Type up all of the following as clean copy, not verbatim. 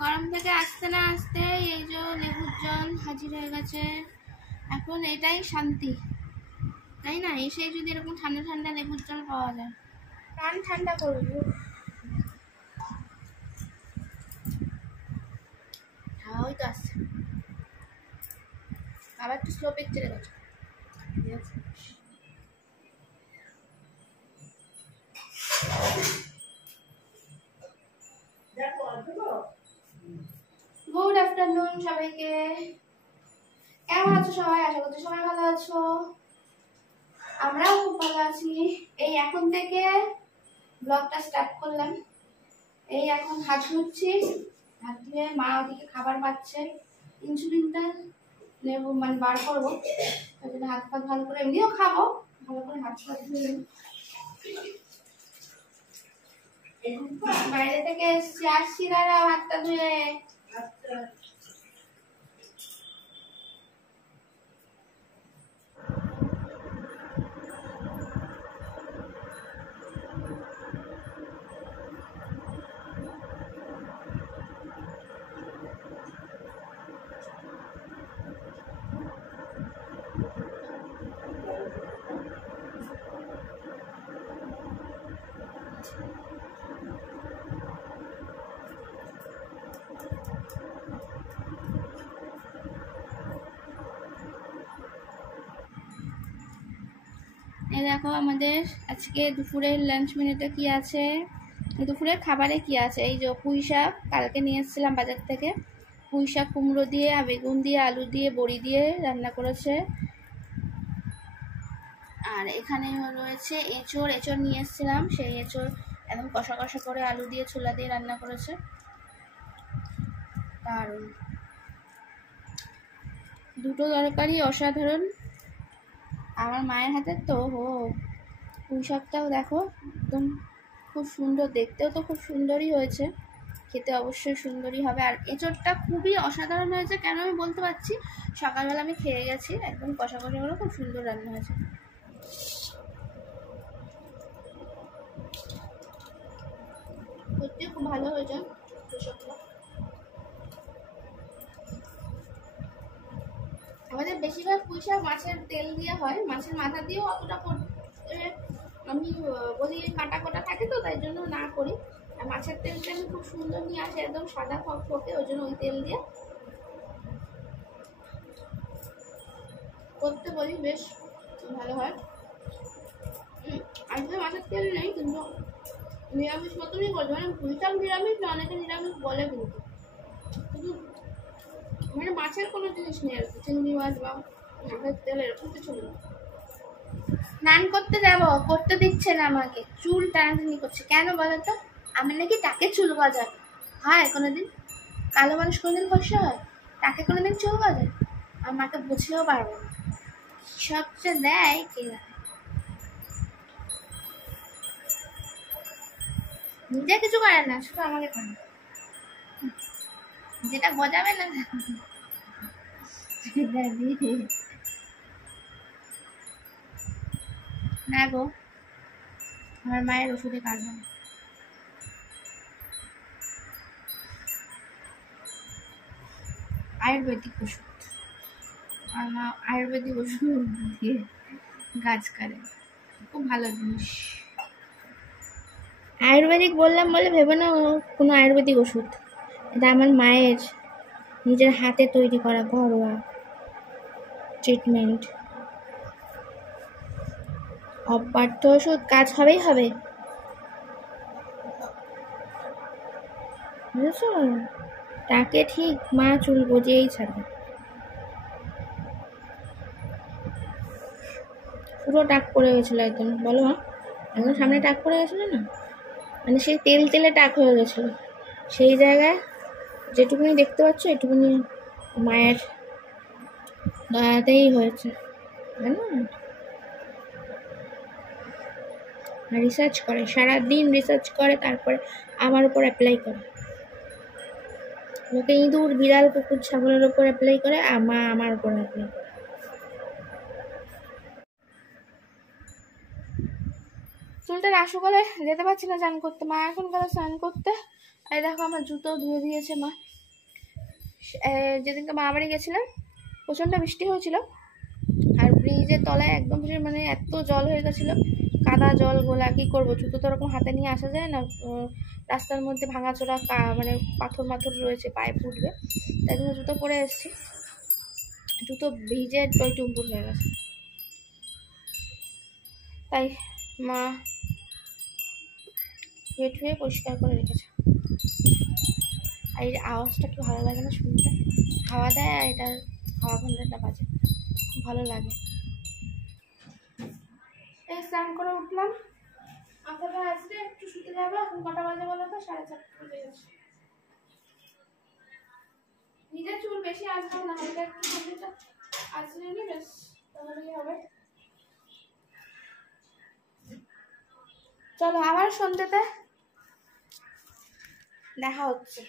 গরম থেকে আসতে না আসতে এই যে লেবুর জল হাজির হয়ে গেছে। এখন এটাই শান্তি, তাই না? এসে যদি এরকম ঠান্ডা ঠান্ডা লেবুর জল পাওয়া যায়, প্রাণ ঠান্ডা করবো। হাওয়াই তো আসছে, আবার একটু স্লো পিকচারে গেছে। গুড আফটারনুন সবাইকে, কেমন আছো সবাই? আশা করছি সবাই ভালো আছো, আমরাও খুব ভালো আছি। এই এখন থেকে ব্লগটা স্টার্ট করলাম। এই এখন হাত ধুচ্ছি, হাত ধুয়ে মা ওদিকে খাবার পাচ্ছে, ইনসুলিনটা নেবো মানে বার করবো, তার জন্য হাত পা ভালো করে, এমনিও খাবো, ভালো করে হাত পা ধুয়ে। বাইরে থেকে এসছি, আসছি দাঁড়া হাতটা ধুয়ে। এই দেখো আমাদের আজকে দুপুরের লাঞ্চ মেনুতে কি আছে, দুপুরের খাবারে কি আছে। এই যে পুঁই শাক কালকে নিয়ে এসেছিলাম বাজার থেকে, পুঁই শাক কুমড়ো দিয়ে বেগুন দিয়ে আলু দিয়ে বড়ি দিয়ে রান্না করেছে। আর এখানে রয়েছে এঁচড়, এঁচড় নিয়ে এসেছিলাম, সেই এঁচড় একদম কষা কষা করে আলু দিয়ে ছোলা দিয়ে রান্না করেছে, দারুণ। দুটো তরকারি অসাধারণ আমার মায়ের হাতের তো। পুঁই শাকটাও দেখো একদম খুব সুন্দর, দেখতেও তো খুব সুন্দরই হয়েছে, খেতে অবশ্যই সুন্দরই হবে। আর এঁচড়টা খুবই অসাধারণ হয়েছে, কেন আমি বলতে পারছি, সকালবেলা আমি খেয়ে গেছি, একদম কষা কষা করে খুব সুন্দর রান্না হয়েছে। সত্যি খুব ভালো হয়েছে এসবটা। আমাদের বেশিরভাগ পুঁই শাক মাছের তেল দিয়ে হয়, মাছের মাথা দিয়েও অতটা আমি বলি কাটা কোটা থাকে তো, তাই জন্য না করি। আর মাছের তেলটা আমি খুব সুন্দর নিয়ে আসে, একদম সাদা ফকফকে, ওই জন্য ওই তেল দিয়ে করতে বলি, বেশ ভালো হয়। আজকে মাছের তেল নেই, কিন্তু নিরামিষ মতনই বলছে, মানে পুঁই শাক নিরামিষ না, অনেকে নিরামিষ বলে, কিন্তু মানে মাছের কোনো জিনিস নেই আর কি, চিংড়ি মাছ বা মাছের তেল এরকম কিছু নেই। স্নান করতে যাব, করতে দিচ্ছে না আমাকে, চুল টানাটানি করছে। কেন বলো তো? আমার নাকি টাকে চুল গজায় হয় কোনোদিন, কালো মানুষ কোনোদিন ফর্সা হয়, টাকে কোনোদিন চুল গজায়? আমাকে বুঝেও পারবো না, সবচেয়ে দেয় কে দেয়। নিজে কিছু করে না, শুধু আমাকে করে, যেটা গজাবে না না গো, আমার মায়ের ওষুধে কাজ হয়। আয়ুর্বেদিক ওষুধ, আমার আয়ুর্বেদিক ওষুধ দিয়ে কাজ করে, খুব ভালো জিনিস। আয়ুর্বেদিক বললাম বলে ভেবে না কোনো আয়ুর্বেদিক ওষুধ, এটা আমার মায়ের নিজের হাতে তৈরি করা ঘরোয়া ট্রিটমেন্ট। অপার্থ ওষুধ কাজ হবেই হবে, বুঝেছো? তাকে ঠিক মা চুল গজিয়েই ছাড়বে, পুরো টাক পড়ে গেছিলো একদম। বলো মা, একদম সামনে টাক পড়ে গেছিলো না, মানে সেই তেল তেলে টাক হয়ে গেছিলো, সেই জায়গায় যেটুকুনি দেখতে পাচ্ছ এটুকুনি মায়ের দয়াতেই হয়েছে, জানো? রিসার্চ করে, সারাদিন রিসার্চ করে, তারপরে আমার উপর অ্যাপ্লাই করে। লোকে ইঁদুর বিড়াল কুকুর ছাগলের উপর অ্যাপ্লাই করে, মা আমার উপর অ্যাপ্লাই করে। চুলটা রাসু বলে যেতে পারছি না স্নান করতে, মা এখন গেল স্নান করতে, এই দেখো আমার জুতো ধুয়ে দিয়েছে মা। যেদিনকে মা বাড়ি গেছিলাম প্রচণ্ড বৃষ্টি হয়েছিল, আর ব্রিজের তলায় একদম মানে এত জল হয়ে গেছিলো, কাদা জল গোলা। কী করবো, জুতো তো ওরকম হাতে নিয়ে আসা যায় না, রাস্তার মধ্যে ভাঙাচোরা মানে পাথর মাথর রয়েছে, পায়ে ফুটবে, তাই জন্য জুতো পরে এসেছি। জুতো ভিজে টইটুম্বুর হয়ে গেছে, তাই মা ধুয়ে ঠুয়ে পরিষ্কার করে রেখেছে। আর এই আওয়াজটা কি ভালো লাগে না শুনতে, হাওয়া দেয় আর এটার হাওয়া ঘন্টাটা বাজে, খুব ভালো লাগে। এই স্নান করে উঠলাম, মাথাটা আসলে একটু শুতে যাবো। এখন কটা বাজে বলো তো? 4:30 বেজে গেছে। নিজের চুল বেশি আসবে না, হালকা একটু চুলটা আসলে নি বেশ, তাহলেই হবে। চলো আবার সন্ধ্যেতে দেখা হচ্ছে।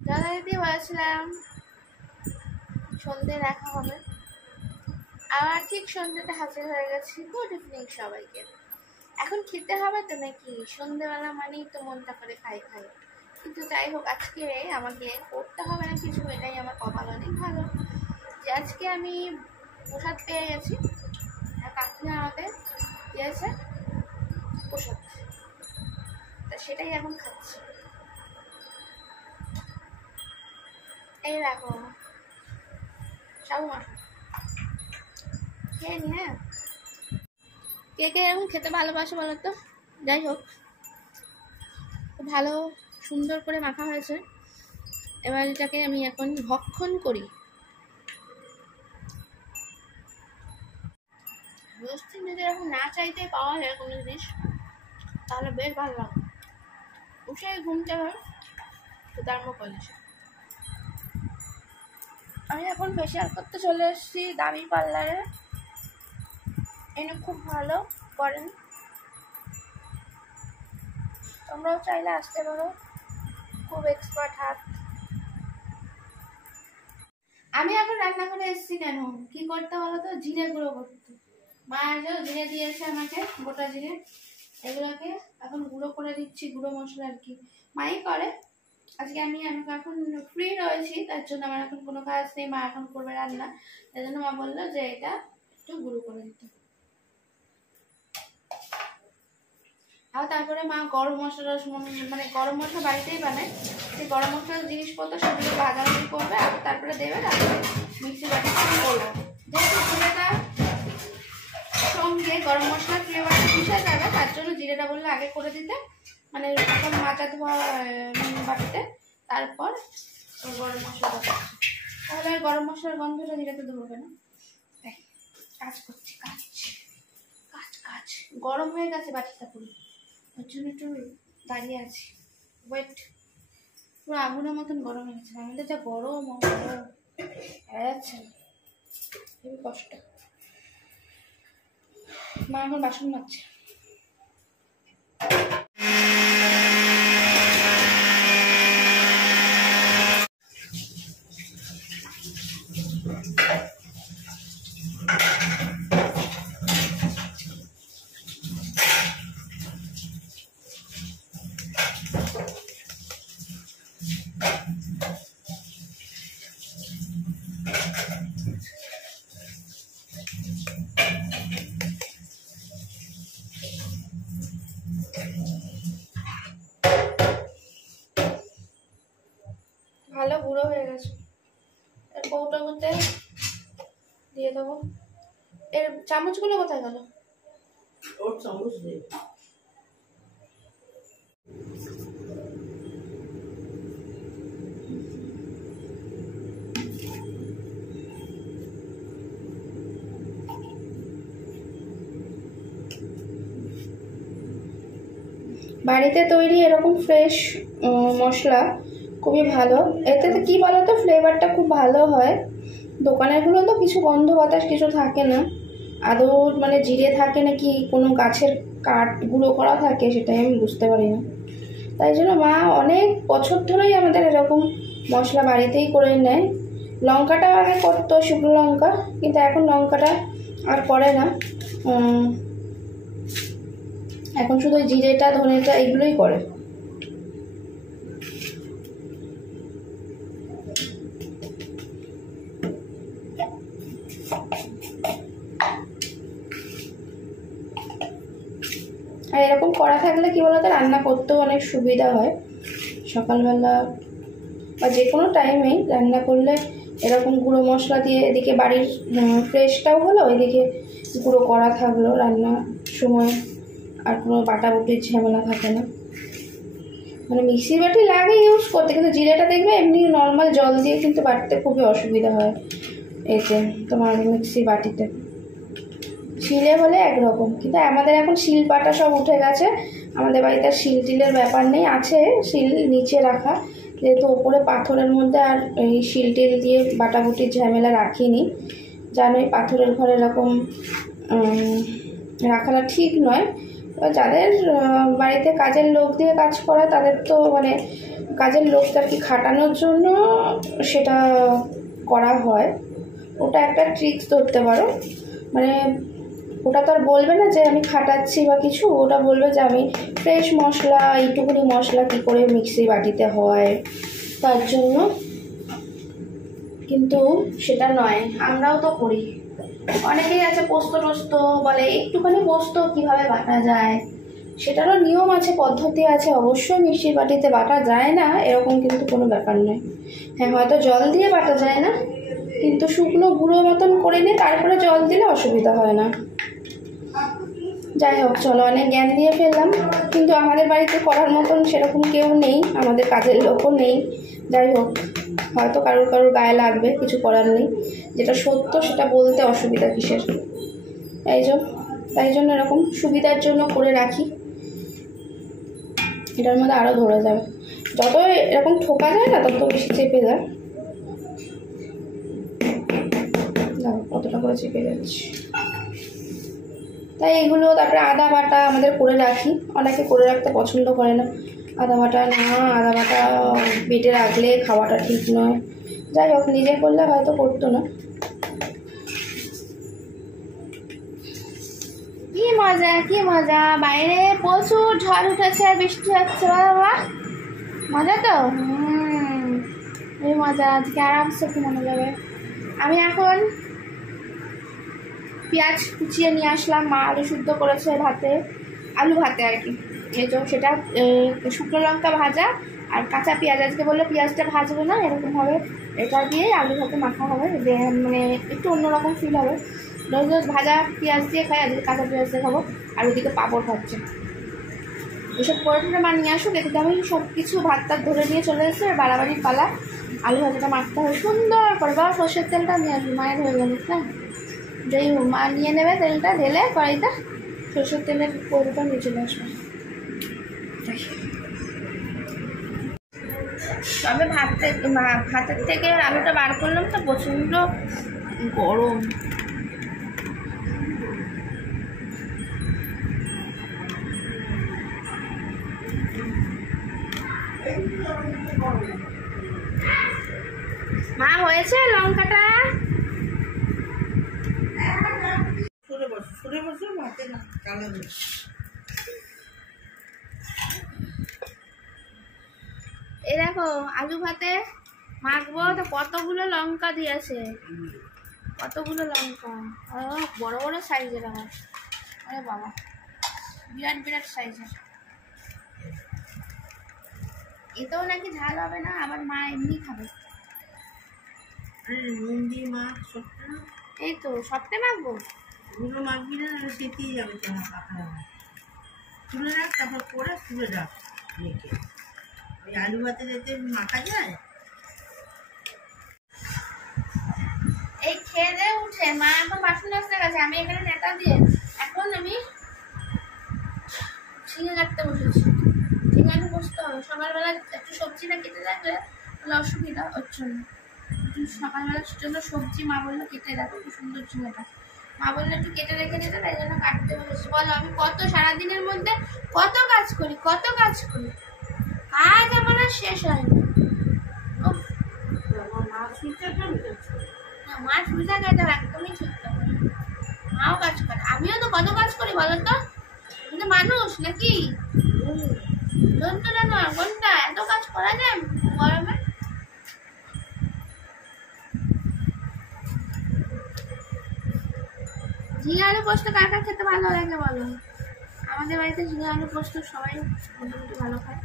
দাদা দিদি বলেছিলাম সন্ধ্যে দেখা হবে, আবার ঠিক সন্ধ্যেতে হাজির হয়ে গেছি। গুড ইভিনিং সবাইকে। এখন খেতে হবে তো নাকি, সন্ধ্যেবেলা মানেই তো মনটা করে খাই খাই, কিন্তু যাই হোক আজকে আমাকে করতে হবে না কিছু, এটাই আমার কপাল অনেক ভালো যে আজকে আমি প্রসাদ পেয়ে গেছি। কাকিমা আমাকে দিয়েছে প্রসাদ, তা সেটাই এখন খাচ্ছি। এই দেখো সাবু মাছ খেয়ে নি। হ্যাঁ, কে কে এরকম খেতে ভালোবাসে বলো তো? যাই হোক, খুব ভালো সুন্দর করে মাখা হয়েছে। এবার এটাকে আমি এখন ভক্ষণ করি। রোস্টিং যদি এরকম না চাইতে পাওয়া যায় কোনো জিনিস, তাহলে বেশ ভালো লাগে। উঠে ঘুমতে হয় তো দাম করেছে। আমি এখন ফেসিয়াল করতে চলে এসেছি দামি পার্লারে, এনে খুব ভালো করেন, তোমরাও চাইলে আসতে পারো, খুব এক্সপার্ট হাত। আমি এখন রান্না করে এসেছি কেন, কি করতে বলো তো? জিরে গুঁড়ো করতে। মা আজও জিরে দিয়েছে আমাকে, গোটা জিরে, এগুলোকে এখন গুঁড়ো করে দিচ্ছি, গুঁড়ো মশলা আর কি মাই করে। আজকে আমি এখন ফ্রি রয়েছি, তার জন্য আমার এখন কোনো কাজ নেই, মা এখন করবে রান্না, তাই জন্য মা বললো যে এটা একটু গুঁড়ো করে দিতে। আর তারপরে মা গরম মশলা, মানে গরম মশলা বাড়িতেই বানায়, সেই গরম মশলার জিনিসপত্র সেগুলো ভাজাভাজি করবে, আর তারপরে দেবে, তারপরে মিক্সি বাটিতে করবে। যেহেতু জিরেটা সঙ্গে গরম মশলার ফ্লেভারটা মিশে যাবে, তার জন্য জিরেটা বললে আগে করে দিতে, মানে এখন মাজা ধোয়া বাটিতে, তারপর গরম মশলা দিচ্ছে, তাহলে আর গরম মশলার গন্ধটা জিরেতে ধরবে না। কাজ করছি, কাজ কাজ কাজ। গরম হয়ে গেছে বাটিটা পুরো, ওর জন্য একটু দাঁড়িয়ে আছি, ওয়েট। পুরো আগুনের মতন গরম হয়ে গেছে, আমাদের যা গরম যাচ্ছে না, খুবই কষ্ট। মা এখন বাসন মাজছে। ভালো গুঁড়ো হয়ে গেছে, এর কৌটোর মধ্যে দিয়ে দেবো। এর চামচগুলো কোথায় গেল? ওর চামচ নেই। বাড়িতে তৈরি এরকম ফ্রেশ মশলা খুবই ভালো। এতে কি বলো তো, ফ্লেভারটা খুব ভালো হয়। দোকানেরগুলো তো কিছু গন্ধ বাতাস কিছু থাকে না, আদৌ মানে জিরে থাকে নাকি কোনো গাছের কাঠ গুঁড়ো করা থাকে সেটাই আমি বুঝতে পারি না। তাই জন্য মা অনেক বছর ধরেই আমাদের এরকম মশলা বাড়িতেই করে নেয়। লঙ্কাটাও আগে করতো, শুকনো লঙ্কা, কিন্তু এখন লঙ্কাটা আর করে না, এখন শুধু জিরেটা ধনেটা এগুলোই করে। করা থাকলে কী বলতো রান্না করতেও অনেক সুবিধা হয়। সকালবেলা বা যে কোনো টাইমেই রান্না করলে এরকম গুঁড়ো মশলা দিয়ে এদিকে বাড়ির ফ্রেশটাও হলো, এদিকে গুঁড়ো করা থাকলো রান্নার সময়, আর কোনো বাটাবুটির ঝামেলা থাকে না। মানে মিক্সি বাটি লাগে ইউজ করতে, কিন্তু জিরেটা দেখবে এমনি নর্মাল জল দিয়ে কিন্তু বাটতে খুবই অসুবিধা হয় এতে তোমার মিক্সি বাটিতে। শিলে হলে একরকম, কিন্তু আমাদের এখন শিল পাটা সব উঠে গেছে, আমাদের বাড়িতে আর শিল টিলের ব্যাপার নেই, আছে শিল নিচে রাখা, যেহেতু ওপরে পাথরের মধ্যে আর এই শিল টিল দিয়ে বাটাবুটির ঝামেলা রাখিনি। জানোই পাথরের ঘরে এরকম রাখাটা ঠিক নয়। যাদের বাড়িতে কাজের লোক দিয়ে কাজ করা তাদের তো মানে কাজের লোকটা কি খাটানোর জন্য সেটা করা হয়, ওটা একটা ট্রিক্স ধরতে পারো। মানে ওটা তো আর বলবে না যে আমি খাটাচ্ছি বা কিছু, ওটা বলবে যে আমি ফ্রেশ মশলা এইটুকুনি মশলা কী করে মিক্সি বাটিতে হয় তার জন্য, কিন্তু সেটা নয়। আমরাও তো করি, অনেকেই আছে পোস্ত টোস্ত বলে একটুখানি পোস্ত কীভাবে বাটা যায়, সেটারও নিয়ম আছে পদ্ধতি আছে, অবশ্যই মিক্সির বাটিতে বাটা যায় না এরকম কিন্তু কোনো ব্যাপার নয়। হ্যাঁ হয়তো জল দিয়ে বাটা যায় না, কিন্তু শুকনো গুঁড়ো মতন করে নিয়ে তারপরে জল দিলে অসুবিধা হয় না। যাই হোক চলো, অনেক জ্ঞান দিয়ে ফেললাম, কিন্তু আমাদের বাড়িতে করার মতন সেরকম কেউ নেই, আমাদের কাজের লোকও নেই। যাই হোক, হয়তো কারোর গায়ে লাগবে, কিছু করার নেই, যেটা সত্য সেটা বলতে অসুবিধা কিসের। তাই জন্য এরকম সুবিধার জন্য করে রাখি, এটার মধ্যে আরও ধরে যাবে, যত এরকম ঠোকা যায় না তত বেশি চেপে যায়। কতটা করে চেপে যাচ্ছি, তাই এগুলো। তারপরে আদা বাটা আমাদের করে রাখি, অনেকে করে রাখতে পছন্দ করে না, আদা বাটা না, আদা বাটা বেটে রাখলে খাওয়াটা ঠিক নয়। যাই হোক, নিজে করলে হয়তো করতো না। কি মজা কি মজা, বাইরে প্রচুর ঝড় উঠেছে, বৃষ্টি হচ্ছে, বাবা মজা তো। এই মজা আজকে আরামসে ঘুমানো যাবে। আমি এখন পেঁয়াজ কুচিয়ে নিয়ে আসলাম, মা আলু সিদ্ধ করেছে ভাতে, আলু ভাতে আর কি, এই তো সেটা শুকনো লঙ্কা ভাজা আর কাঁচা পেঁয়াজ, আজকে বললে পেঁয়াজটা ভাজবে না, এরকমভাবে এটা দিয়ে আলু ভাতে মাখা হবে, মানে একটু অন্যরকম ফিল হবে। রোজ রোজ ভাজা পেঁয়াজ দিয়ে খাই, আজকে কাঁচা পেঁয়াজ দিয়ে খাবো। আর ওদিকে পাঁপড় খাচ্ছে, এসব করে মা নিয়ে আসুক, এদিকে আমি সব কিছু ভাত টাত ধরে নিয়ে চলে এসেছি, আর বাড়াবাড়ির পালা। আলু ভাজাটা মাখতে হবে সুন্দর করে, বা সর্ষের তেলটা নিয়ে আসবো, মায়ের হয়ে গেল। হ্যাঁ, যেই মা নিয়ে নেবে তেলটা ঢেলে কড়াইতে, সর্ষের তেলের কৌটোটা নিয়ে চলে আসবে। তবে ভাতের থেকে আলুটা বার করলাম তো প্রচণ্ড গরম। মা হয়েছে লঙ্কাটা? এই দেখো আলু ভাতে মাখবো তো কতগুলো লঙ্কা দিয়েছে, কতগুলো লঙ্কা, বড় বড় সাইজের আমার, আরে বাবা বিরাট বিরাট সাইজের। এতেও নাকি ঝাল হবে না, আবার মা এমনি খাবে। নুন দিয়ে মাখ, এই তো সবটা মাখবো, গুলো মাখবি না, সেটিয়ে যাবে তোমার পাখা, তুলে রাখ, তারপর করে তুলে রাখ মেখে। ওই আলু ভাতে যেতে মাখা যায়। এই খেয়ে দিয়ে উঠে মা এখন বাসন আসতে গেছে, আমি এখানে নেতা দিয়ে এখন আমি ঝিঙে কাটতে বসেছি। ঝিঙে বসতে হবে, সকালবেলা একটু সবজি না কেটে রাখলে অসুবিধা হচ্ছে না। সকালবেলার জন্য সবজি মা বললো কেটে রাখো, খুব সুন্দর ঝিঙেটা, মা বললো একটু কেটে রেখে দিতে, তাই জন্য কাটতে বসেছি। বলো আমি কত সারাদিনের মধ্যে কত কাজ করি, কাজ আমার আর শেষ হয় না। মাছ ভিজা খেতে একদমই ঠিক না, মাও কাজ করে, আমিও তো কত কাজ করি বলো তো, কিন্তু মানুষ নাকি যন্ত্রণা নয়, কোনটা এত কাজ করা যায় গরমে। ঝিঙে আলু পোস্ত কার কার খেতে ভালো লাগে বলো? আমাদের বাড়িতে ঝিঙে আলু পোস্ত সবাই মোটামুটি ভালো খায়,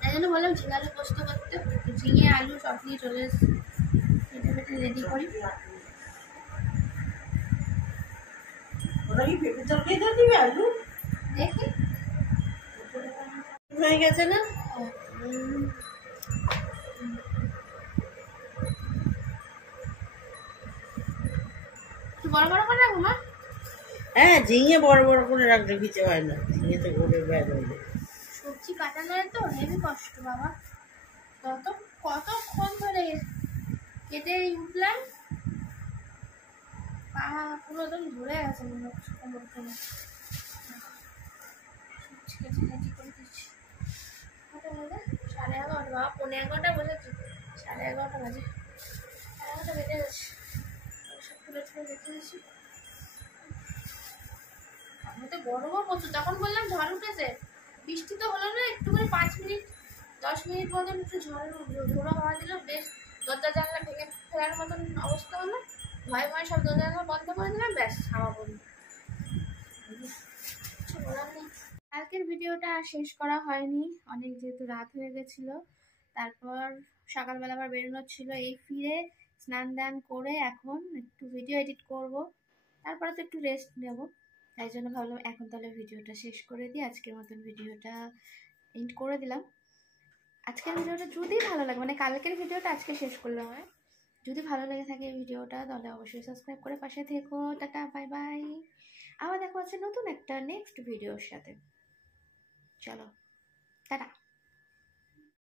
তাই জন্য বললাম ঝিঙে আলু পোস্ত করতে। ঝিঙে আলু সব নিয়ে চলে এসেছি, কেটে বেটে রেডি করি। দেখি হয়ে গেছে না? একটু বড় বড় করে রাখবো মা। হ্যাঁ, ঝিঙে বড় বড় করে রাখলে কিছু হয় না, ঝিঙে তো গোলে ব্যাগ হয়ে যায়। সবজি কাটা নয় তো, হেবি কষ্ট বাবা। কতক্ষণ ধরে কেটে উঠলাম, পা পুরো একদম ধরে গেছে মনে হচ্ছে কোমর থেকে। সবজি কেটে করে দিচ্ছি। কটা বাজে? 11:30 বাবা, 11:15 বসেছি, 11:30 বাজে, 11:30 বেজে গেছে। সব তুলে তুলে রেখে দিচ্ছি। আমি তো গরমও প্রচুর, তখন বললাম ঝড় উঠেছে, বৃষ্টি তো হলো না, একটু করে 5 মিনিট 10 মিনিট মতন একটু ঝোড়ো হাওয়া দিল, বেশ দরজা জানলা ভেঙে ফেলার মতন অবস্থা হলো। ভয়ে ভয়ে সব দরজা জানলা বন্ধ করে দিলাম, ব্যাস হাওয়া বন্ধ। কিছু বলার নেই। কালকের ভিডিওটা শেষ করা হয়নি, অনেক যেহেতু রাত হয়ে গেছিল। তারপর সকালবেলা আবার বেরোনোর ছিল, এই ফিরে স্নান দান করে এখন একটু ভিডিও এডিট করব, তারপরে তো একটু রেস্ট নেব। তাই জন্য ভাবলাম এখন তাহলে ভিডিওটা শেষ করে দিই। আজকের মতন ভিডিওটা এন্ড করে দিলাম। আজকের ভিডিওটা যদি ভালো লাগে, মানে কালকের ভিডিওটা আজকে শেষ করলে হয়, যদি ভালো লেগে থাকে এই ভিডিওটা তাহলে অবশ্যই সাবস্ক্রাইব করে পাশে থেকো। Tata, bye bye. আবার দেখা হচ্ছে নতুন একটা নেক্সট ভিডিওর সাথে। চলো টাটা।